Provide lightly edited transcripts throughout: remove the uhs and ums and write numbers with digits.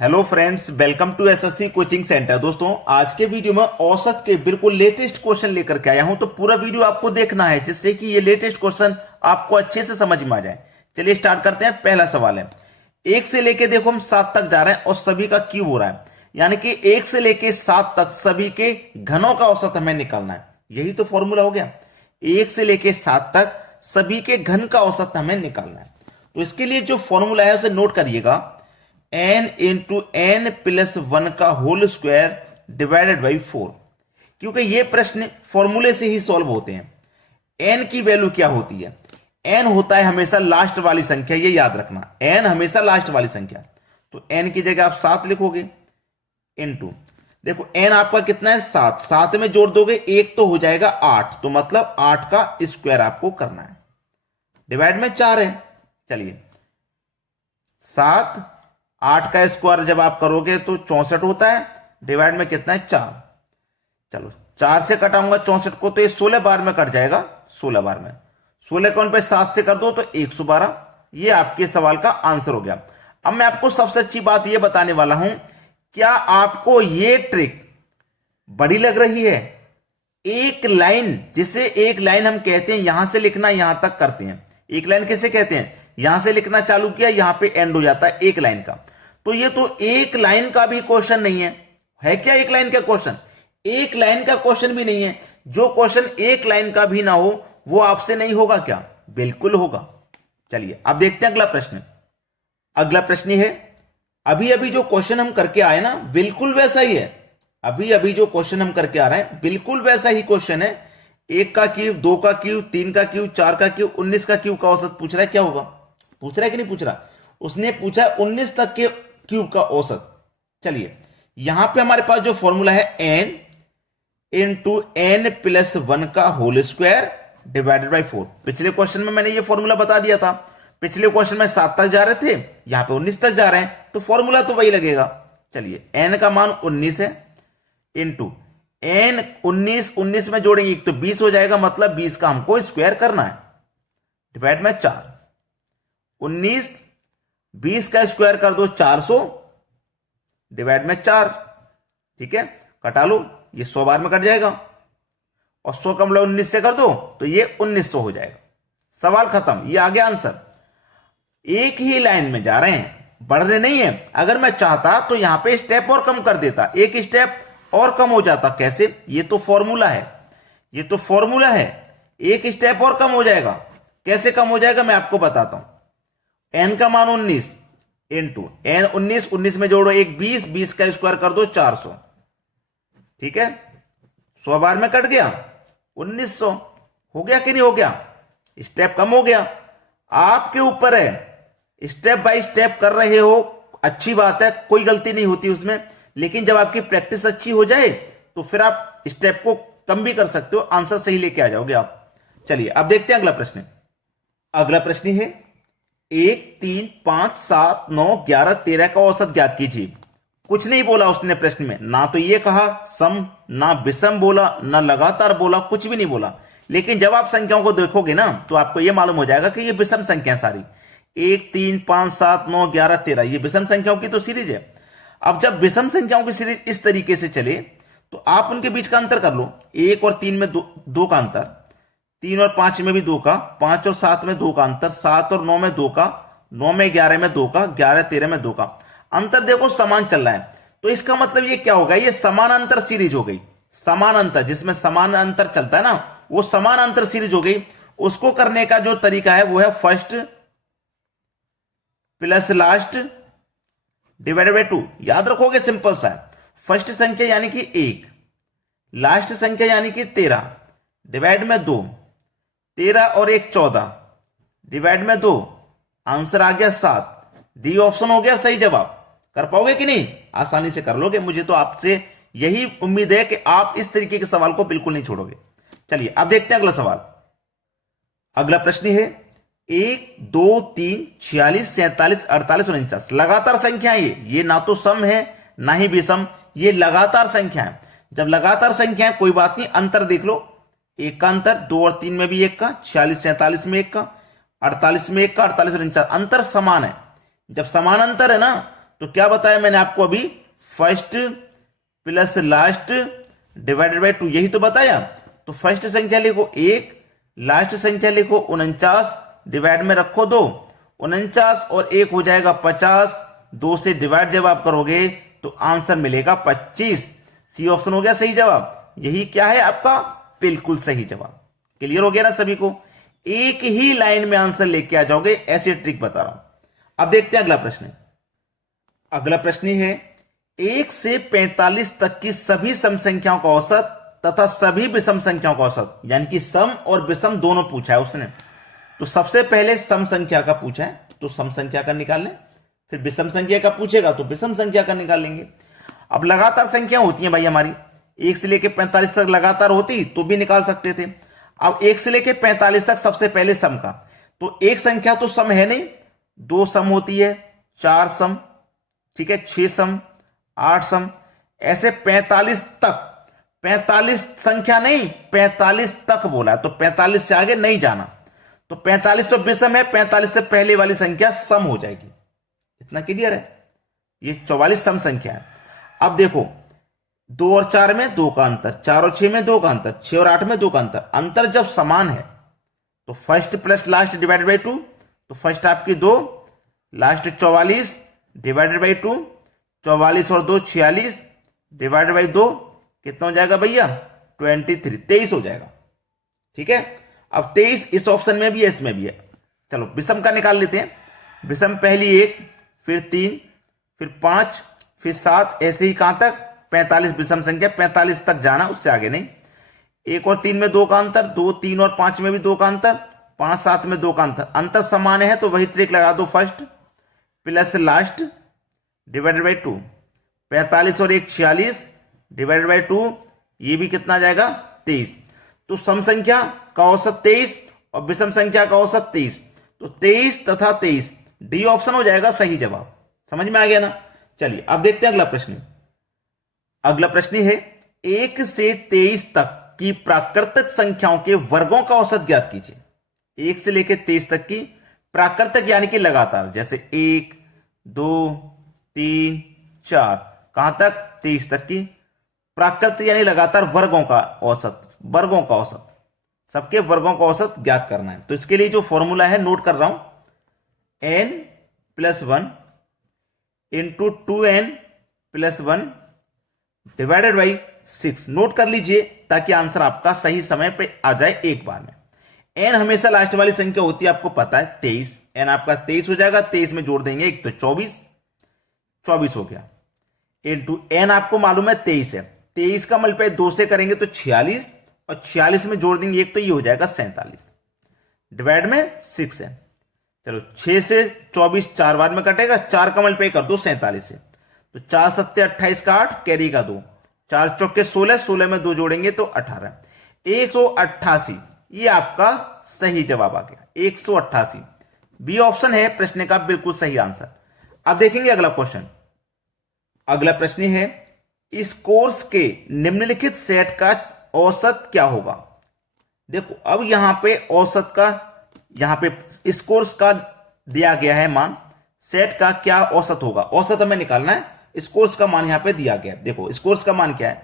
Hello friends, welcome to SSC coaching centre. दोस्तों, आज के वीडियो में औसत के बिल्कुल लेटेस्ट क्वेश्चन लेकर के आया हूं, तो पूरा वीडियो आपको देखना है जिससे कि ये लेटेस्ट क्वेश्चन आपको अच्छे से समझ में आ जाए। चलिए स्टार्ट करते हैं। पहला सवाल है, एक से लेके देखो हम 7 तक जा रहे हैं और सभी का क्यूब हो रहा है, यानी कि 1 से लेके 7 तक सभी के घनों का औसत हमें निकालना है। यही तो फॉर्मूला हो गया, 1 से लेके 7 तक सभी के घन का औसत हमें निकालना है। तो इसके लिए जो फॉर्मूला है उसे नोट करिएगा, n इंटू एन प्लस 1 का होल स्क्वायर डिवाइडेड बाई 4। क्योंकि ये प्रश्न फॉर्मूले से ही सॉल्व होते हैं। n की वैल्यू क्या होती है? n होता है हमेशा लास्ट वाली संख्या, ये याद रखना, n हमेशा लास्ट वाली संख्या। तो n की जगह आप 7 लिखोगे, इंटू देखो n आपका कितना है 7, 7 में जोड़ दोगे 1 तो हो जाएगा 8, तो मतलब 8 का स्क्वायर आपको करना है। डिवाइड में 4 है, चलिए 7, 8 का स्क्वायर जब आप करोगे तो 64 होता है, डिवाइड में कितना है 4। चलो 4 से कटाऊंगा 64 को तो ये 16 बार में कट जाएगा, 16 बार में 16 को पे 7 से कर दो तो 112। ये आपके सवाल का आंसर हो गया। अब मैं आपको सबसे अच्छी बात ये बताने वाला हूं, क्या आपको ये ट्रिक बड़ी लग रही है? एक लाइन, जिसे एक लाइन हम कहते हैं, यहां से लिखना यहां तक करते हैं। एक लाइन किसे कहते हैं? यहां से लिखना चालू किया, यहां पे एंड हो जाता है एक लाइन का। तो ये तो एक लाइन का भी क्वेश्चन नहीं है क्या? एक लाइन का क्वेश्चन, एक लाइन का क्वेश्चन भी नहीं है। जो क्वेश्चन एक लाइन का भी ना हो वो आपसे नहीं होगा क्या? बिल्कुल होगा। चलिए अब देखते हैं अगला प्रश्न। अगला प्रश्न है, अभी अभी जो क्वेश्चन हम करके आए ना, बिल्कुल वैसा ही है। अभी अभी जो क्वेश्चन हम करके आ रहे हैं बिल्कुल वैसा ही क्वेश्चन है। 1 का क्यूब, 2 का क्यूब, 3 का क्यूब, 4 का क्यूब, 19 का क्यूब का औसत पूछ रहा है। क्या होगा? पूछ रहा है कि नहीं पूछ रहा? उसने पूछा 19 तक के क्यूब का औसत। चलिए यहां पे हमारे पास जो फॉर्मूला है n इंटू एन प्लस 1 का होल स्क्वायर डिवाइडेड बाई 4। पिछले क्वेश्चन में मैंने ये फॉर्मूला बता दिया था। पिछले क्वेश्चन में 7 तक जा रहे थे, यहां पे 19 तक जा रहे हैं, तो फॉर्मूला तो वही लगेगा। चलिए n का मान 19 है, इंटू n 19 में जोड़ेंगे तो 20 हो जाएगा, मतलब 20 का हमको स्क्वायर करना है, डिवाइड में 4। 19 20 का स्क्वायर कर दो 400, डिवाइड में 4। ठीक है, कटा लो, ये 100 बार में कट जाएगा, और 100 का मतलब 19 से कर दो तो ये 1900 हो जाएगा। सवाल खत्म, ये आ गया आंसर। एक ही लाइन में जा रहे हैं, बढ़ रहे नहीं है। अगर मैं चाहता तो यहां पे स्टेप और कम कर देता, एक स्टेप और कम हो जाता। कैसे? ये तो फॉर्मूला है, ये तो फॉर्मूला है, एक स्टेप और कम हो जाएगा। कैसे कम हो जाएगा मैं आपको बताता हूं। n का मान 19 इंटू एन 19 में जोड़ो एक 20 का स्क्वायर कर दो 400। ठीक है, 100 बार में कट गया, 1900 हो गया कि नहीं हो गया? स्टेप कम हो गया। आपके ऊपर है, स्टेप बाय स्टेप कर रहे हो, अच्छी बात है, कोई गलती नहीं होती उसमें। लेकिन जब आपकी प्रैक्टिस अच्छी हो जाए तो फिर आप स्टेप को कम भी कर सकते हो, आंसर सही लेके आ जाओगे आप। चलिए अब देखते हैं अगला प्रश्न। अगला प्रश्न है, 1 3 5 7 9 11 13 का औसत ज्ञात कीजिए। कुछ नहीं बोला उसने प्रश्न में, ना तो ये कहा सम, ना विषम बोला, ना लगातार बोला, कुछ भी नहीं बोला। लेकिन जब आप संख्याओं को देखोगे ना तो आपको ये मालूम हो जाएगा कि ये विषम संख्या सारी, 1 3 5 7 9 11 13, ये विषम संख्याओं की तो सीरीज है। अब जब विषम संख्याओं की सीरीज इस तरीके से चले तो आप उनके बीच का अंतर कर लो। 1 और 3 में 2 का अंतर, 3 और 5 में भी 2 का, 5 और 7 में 2 का अंतर, 7 और 9 में 2 का, 9 में 11 में 2 का, 11 13 में 2 का अंतर। देखो समान चल रहा है, तो इसका मतलब ये क्या होगा? ये समान अंतर सीरीज हो गई। समान अंतर, जिसमें समान अंतर चलता है ना, वो समान अंतर सीरीज हो गई। उसको करने का जो तरीका है वो है first plus last divided by 2। याद रखोगे, सिंपल सा है। फर्स्ट संख्या यानी कि 1, लास्ट संख्या यानी कि 13, डिवाइड में 2, 13 और 1 14, डिवाइड में 2, आंसर आ गया 7। डी ऑप्शन हो गया सही जवाब। कर पाओगे कि नहीं? आसानी से कर लोगे, मुझे तो आपसे यही उम्मीद है कि आप इस तरीके के सवाल को बिल्कुल नहीं छोड़ोगे। चलिए अब देखते हैं अगला सवाल। अगला प्रश्न है, 1 2 3 46 47 48 और 49 लगातार संख्या है। ये ना तो सम है ना ही विषम, ये लगातार संख्या है। जब लगातार संख्या है कोई बात नहीं, अंतर देख लो, 1 का अंतर, 2 और 3 में भी 1 का, 46 47 में 1 का, 48 में 1 का, 48 और 49, अंतर समान है। जब समान अंतर है ना तो क्या बताया मैंने आपको अभी, first plus last divided by 2, यही तो बताया। तो फर्स्ट संख्या लिखो 1, लास्ट संख्या लिखो 49, डिवाइड में रखो 2, 49 और 1 हो जाएगा 50, 2 से डिवाइड जब आप करोगे तो आंसर मिलेगा 25। सी ऑप्शन हो गया सही जवाब। यही क्या है आपका बिल्कुल सही जवाब। क्लियर हो गया ना सभी को? एक ही लाइन में आंसर लेके आ जाओगे, ऐसी ट्रिक बता रहा हूं। अब देखते हैं अगला प्रश्न। अगला प्रश्न है 1 से 45 तक की सभी सम संख्याओं का औसत तथा सभी विषम संख्याओं का औसत, यानी कि सम और विषम दोनों पूछा है उसने। तो सबसे पहले सम संख्या का पूछा है तो सम संख्या का निकाल लें, फिर विषम संख्या का पूछेगा तो विषम संख्या का निकाल लेंगे। अब लगातार संख्या होती है भाई हमारी, 1 से लेकर 45 तक लगातार होती तो भी निकाल सकते थे। अब 1 से लेकर 45 तक सबसे पहले सम का, तो एक संख्या तो सम है नहीं, 2 सम होती है, 4 सम, ठीक है, 6 सम, 8 सम, ऐसे 45 तक। 45 संख्या नहीं, 45 तक बोला है, तो 45 से आगे नहीं जाना। तो 45 तो विषम है, 45 से पहले वाली संख्या सम हो जाएगी। इतना क्लियर है? ये 44 सम संख्या है। अब देखो 2 और 4 में 2 का अंतर, 4 और 6 में 2 का अंतर, 6 और 8 में 2 का अंतर। अंतर जब समान है तो first plus last divided by 2, तो फर्स्ट आपकी 2, लास्ट 44 डिवाइडेड बाई 2, 44 और 2 46 डिवाइडेड बाई 2 कितना हो जाएगा भैया? 23, 23 हो जाएगा। ठीक है, अब 23 इस ऑप्शन में भी है, इसमें भी है। चलो विषम का निकाल लेते हैं। विषम पहली 1, फिर 3, फिर 5, फिर 7, ऐसे ही कहां तक? 45 विषम संख्या, 45 तक जाना, उससे आगे नहीं। 1 और 3 में 2 का अंतर, 2, 3 और 5 में भी 2 का अंतर, 5, 7 में 2 का अंतर। अंतर समान है तो वही ट्रिक लगा दो, first plus last divided by 2, 45 और 1 46 डिवाइडेड बाई 2, ये भी कितना जाएगा? 23। तो सम संख्या का औसत 23 और विषम संख्या का औसत 23, तो 23 तथा 23 डी ऑप्शन हो जाएगा सही जवाब। समझ में आ गया ना? चलिए अब देखते हैं अगला प्रश्न। अगला प्रश्न है 1 से 23 तक की प्राकृतिक संख्याओं के वर्गों का औसत ज्ञात कीजिए। 1 से लेकर 23 तक की प्राकृतिक यानी कि लगातार, जैसे 1, 2, 3, 4, कहां तक? 23 तक की प्राकृतिक यानी लगातार वर्गों का औसत, वर्गों का औसत, सबके वर्गों का औसत ज्ञात करना है। तो इसके लिए जो फॉर्मूला है नोट कर रहा हूं, n+1 into 2n+1 divided by 6। Note कर लीजिए ताकि आंसर आपका सही समय पे आ जाए एक बार में। n हमेशा लास्ट वाली संख्या होती है, आपको पता है 23, n आपका 23 हो जाएगा। 23 में जोड़ देंगे एक तो 24, 24 हो गया, इंटू n आपको मालूम है 23 है, 23 का मल्टीप्लाई 2 से करेंगे तो 46, और 46 में जोड़ देंगे एक तो ये हो जाएगा 47, डिवाइड में 6 है। चलो 6 से 24 4 बार में कटेगा, 4 का मल्टीप्लाई कर दो 47 से, तो 4 7 28 का 8, कैरी का 2, 4 चौके 16, 16 में 2 जोड़ेंगे तो 18, 188 ये आपका सही जवाब आ गया। 188 बी ऑप्शन है प्रश्न का बिल्कुल सही आंसर। अब देखेंगे अगला क्वेश्चन। अगला प्रश्न है इस कोर्स के निम्नलिखित सेट का औसत क्या होगा। देखो अब यहां पे औसत का, यहां पे इस कोर्स का दिया गया है मान, सेट का क्या औसत होगा, औसत हमें निकालना है। इस कोर्स का मान यहां पे दिया गया है। देखो इस कोर्स का मान क्या है,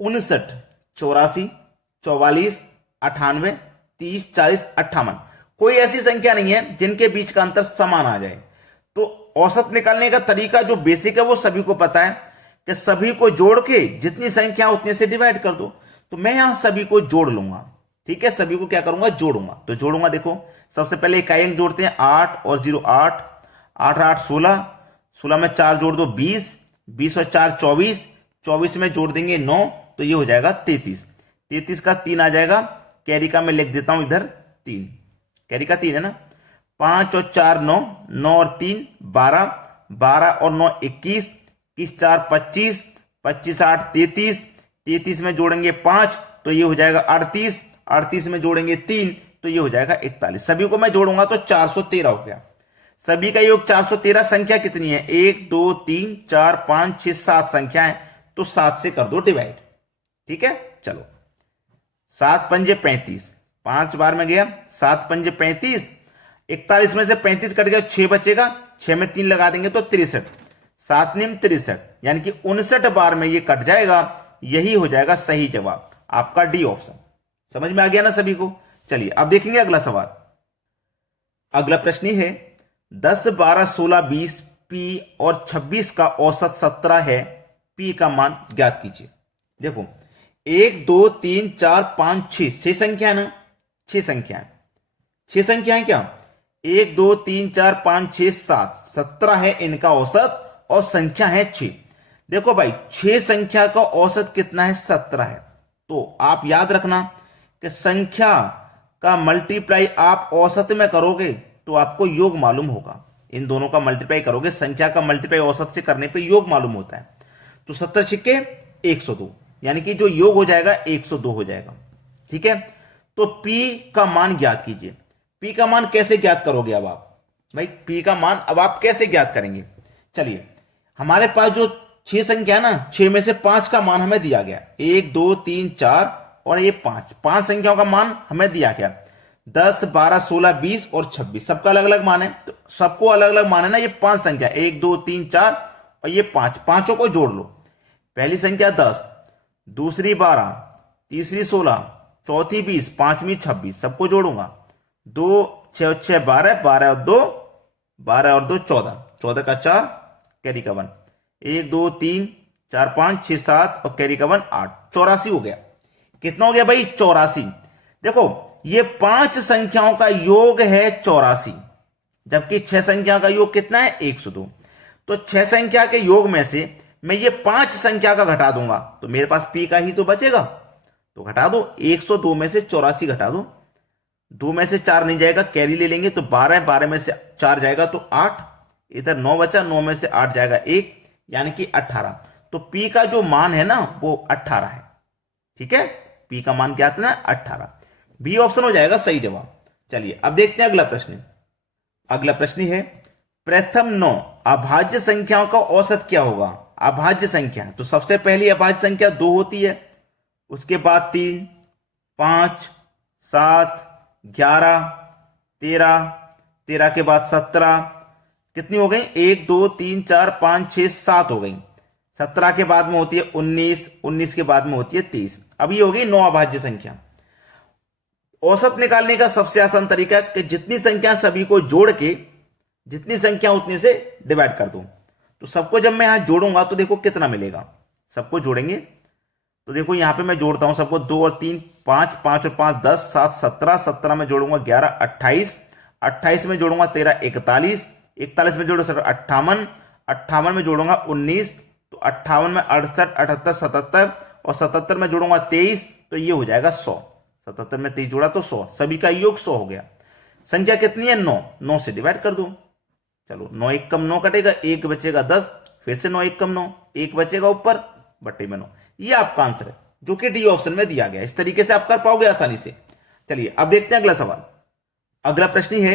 59, 84, 44, 98, 30, 40, 58। कोई ऐसी संख्या नहीं है जिनके बीच का अंतर समान आ जाए। तो औसत निकालने का तरीका जो बेसिक है वो सभी को पता है कि सभी को जोड़ के जितनी संख्या उतने से डिवाइड कर दो। तो मैं यहां सभी को जोड़ लूंगा, ठीक है, सभी को क्या करूंगा? जोड़ूंगा। तो जोड़ूंगा, देखो सबसे पहले इकाई अंक जोड़ते हैं, 8 और 0 8, 8 8 16, 16 में 4 जोड़ दो 20, 20 और 4 24, 24 में जोड़ देंगे 9, तो ये हो जाएगा 33, 33 का 3 आ जाएगा, कैरी का मैं लिख देता हूं इधर 3, कैरी का 3 है ना, 5 और 4 9, 9 और 3 12, 12 और 9 21, 21 4 25, 25 8 33, 33 में जोड़ेंगे 5 तो ये हो जाएगा 38, 38 में जोड़ेंगे 3 तो ये हो जाएगा 41। सभी को मैं जोड़ूंगा तो 413 हो गया। सभी का योग 413। संख्या कितनी है? 1 2 3 4 5 6 7 संख्याएं, तो 7 से कर दो डिवाइड। ठीक है, चलो 7 पंजे 35, 5 बार में गया, 7 पंजे 35, 41 में से 35 कट गया, 6 बचेगा, 6 में 3 लगा देंगे तो 63, 7 निम 63, यानी कि 59 बार में ये कट जाएगा। यही हो जाएगा सही जवाब आपका डी ऑप्शन। समझ में आ गया ना सभी को। चलिए अब देखेंगे अगला सवाल। अगला प्रश्न है 10, 12, 16, 20 पी और 26 का औसत 17 है, पी का मान ज्ञात कीजिए। देखो 1, 2, 3, 4, 5, 6 संख्या है ना, 6 संख्या, 6 संख्या है क्या? 1, 2, 3, 4, 5, 6, 7, 17 है इनका औसत और संख्या है 6। देखो भाई 6 संख्या का औसत कितना है? 17 है। तो आप याद रखना कि संख्या का मल्टीप्लाई आप औसत में करोगे तो आपको योग मालूम होगा। इन दोनों का मल्टीप्लाई करोगे, संख्या का मल्टीप्लाई औसत से करने पे योग मालूम होता है। तो 17 छिक्के 102, यानी कि जो योग हो जाएगा 102 हो जाएगा। ठीक है, तो P का मान ज्ञात कीजिए। P का मान कैसे ज्ञात करोगे अब आप? भाई P का मान अब आप कैसे ज्ञात करेंगे? चलिए हमारे पास जो 6 संख्या है ना, 6 में से 5 का मान हमें दिया गया, 1, 2, 3, 4 और ये 5 संख्याओं का मान हमें दिया गया। 10, 12, 16, 20 और 26 सबका अलग अलग मान है। तो सबको अलग अलग मान है ना, ये 5 संख्या 1, 2, 3, 4 और ये 5, पांचों को जोड़ लो। पहली संख्या 10, दूसरी 12, तीसरी 16, चौथी 20, पांचवी 26, सबको जोड़ूंगा। 2, 6, 6, 12, 12 और 2, 12 और 2 14, 14 का 4 कैरी का 1, 1, 2, 3, 4, 5, 6, 7 और कैरी का 1 8, 84 हो गया। कितना हो गया भाई? 84। देखो ये 5 संख्याओं का योग है 84, जबकि 6 संख्या का योग कितना है? 102। तो 6 संख्या के योग में से मैं ये 5 संख्या का घटा दूंगा तो मेरे पास P का ही तो बचेगा। तो घटा दो, 102 में से 84 घटा दो, 2 में से 4 नहीं जाएगा, कैरी ले लेंगे तो 12, 12 में से 4 जाएगा तो 8, इधर 9 बचा, 9 में से 8 जाएगा 1, यानी कि 18। तो P का जो मान है ना वो 18 है। ठीक है, P का मान क्या आता है? 18। बी ऑप्शन हो जाएगा सही जवाब। चलिए अब देखते हैं अगला प्रश्न। अगला प्रश्न है प्रथम 9 अभाज्य संख्याओं का औसत क्या होगा? अभाज्य संख्या, तो सबसे पहली अभाज्य संख्या 2 होती है, उसके बाद 3, 5, 7, 11, 13, 13 के बाद 17, कितनी हो गई? 1, 2, 3, 4, 5, 6, 7 हो गई। 17 के बाद में होती है 19, 19 के बाद में होती है 23। अब ये हो गई 9 अभाज्य संख्या। औसत निकालने का सबसे आसान तरीका है कि जितनी संख्या सभी को जोड़ के जितनी संख्या उतने से डिवाइड कर दो। तो सबको जब मैं यहां जोड़ूंगा तो देखो कितना मिलेगा। सबको जोड़ेंगे तो देखो यहां पे मैं जोड़ता हूं सबको, 2 और 3 5, 5 और 5 10, 7 17, 17 में जोड़ूंगा 11 28, 28 में जोड़ूंगा 13 41, 41 में जोड़ो 58, 58 में जोड़ूंगा 19, तो 58 में 68, 78, 77 और 77 में जोड़ूंगा 23, तो ये हो जाएगा 100। 77 में 23 जोड़ा तो 100, सभी का योग 100 हो गया। संख्या कितनी है? 9, 9 से डिवाइड कर दो। चलो 9 1 कम 9 कटेगा, 1 बचेगा 10, फिर से 9 1 कम 9, 1 बचेगा ऊपर बट्टे में 9। ये आपका आंसर है जो कि डी ऑप्शन में दिया गया। इस तरीके से आप कर पाओगे आसानी से। चलिए अब देखते हैं अगला सवाल। अगला प्रश्न है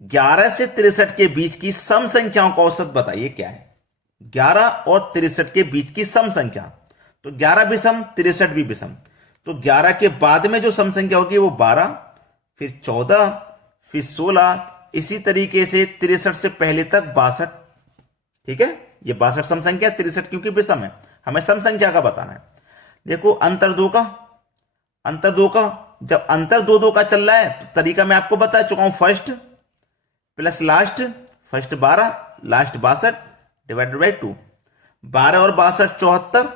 11 से 63 के बीच की सम संख्याओं का औसत बताइए क्या है? 11 और 63 के बीच की सम संख्या, तो 11 भी सम 63 भी विषम। तो 11 के बाद में जो सम संख्या होगी वो 12, फिर 14, फिर 16, इसी तरीके से 63 से पहले तक 62। ठीक है, ये 62 सम संख्या, 63 क्योंकि विषम है, हमें सम संख्या का बताना है। देखो अंतर दो का, जब अंतर 2 2 का चल रहा है तो तरीका मैं आपको बता चुका हूं, first plus last, first 12 last 62 divided by 2, 12 और 62 74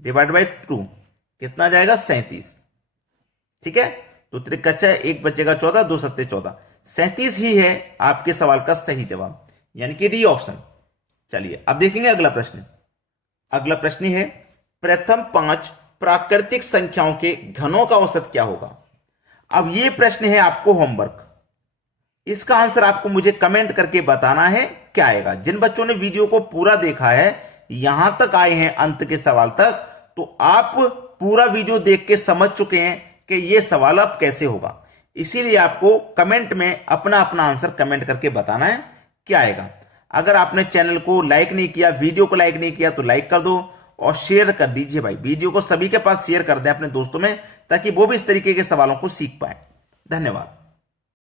डिवाइड बाई 2, कितना जाएगा? 37। ठीक है, तो त्रिक अच्छा है, 1 बचेगा 14, 2 सत्ते 14, 37 ही है आपके सवाल का सही जवाब, यानी कि डी ऑप्शन। चलिए अब देखेंगे अगला प्रश्न। अगला प्रश्न है प्रथम 5 प्राकृतिक संख्याओं के घनों का औसत क्या होगा? अब यह प्रश्न है आपको होमवर्क, इसका आंसर आपको मुझे कमेंट करके बताना है क्या आएगा। जिन बच्चों ने वीडियो को पूरा देखा है, यहां तक आए हैं अंत के सवाल तक, तो आप पूरा वीडियो देख के समझ चुके हैं कि यह सवाल अब कैसे होगा। इसीलिए आपको कमेंट में अपना अपना आंसर कमेंट करके बताना है क्या आएगा। अगर आपने चैनल को लाइक नहीं किया, वीडियो को लाइक नहीं किया, तो लाइक कर दो और शेयर कर दीजिए भाई। वीडियो को सभी के पास शेयर कर दें अपने दोस्तों में, ताकि वो भी इस तरीके के सवालों को सीख पाए। धन्यवाद।